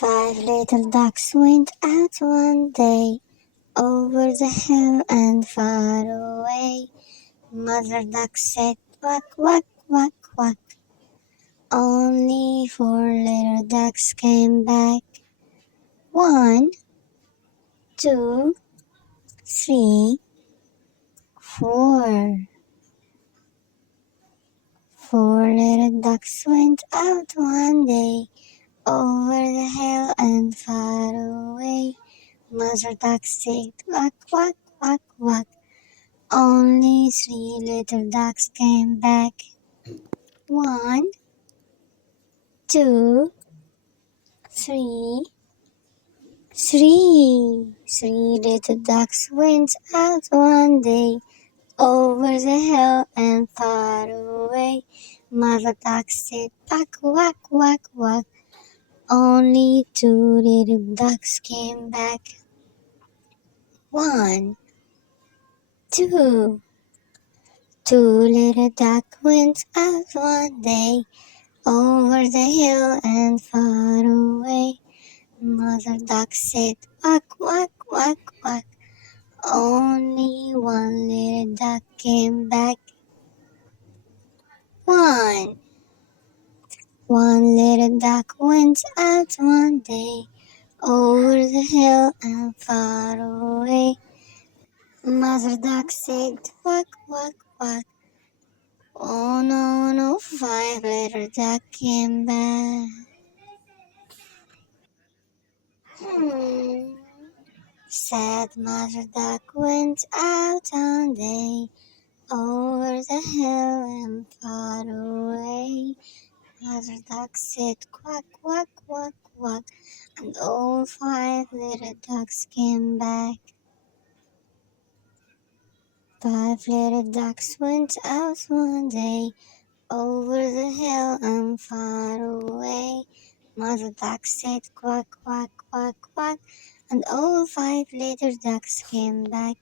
Five little ducks went out one day, over the hill and far away. Mother duck said, "Quack, quack, quack, quack." Only four little ducks came back. One, two, three, four. Four little ducks went out one day, over the hill and far away. Mother duck said, "Quack, quack, quack, quack." Only three little ducks came back. One, two, three, three. Three little ducks went out one day, over the hill and far away. Mother duck said, "Quack, quack, quack, quack." Only two little ducks came back. One, two. Two little ducks went out one day, over the hill and far away. Mother duck said, "Quack, quack, quack, quack." Only one little duck came back. One. One little duck went out one day, over the hill and far away. Mother duck said, "Quack, quack, quack." Oh no, no, five little duck came back. Sad Mother Duck went out one day, over the hill and far away. Mother Duck said, "Quack, quack, quack, quack," and all five little ducks came back. Five little ducks went out one day, over the hill and far away. Mother Duck said, "Quack, quack, quack, quack," and all five little ducks came back.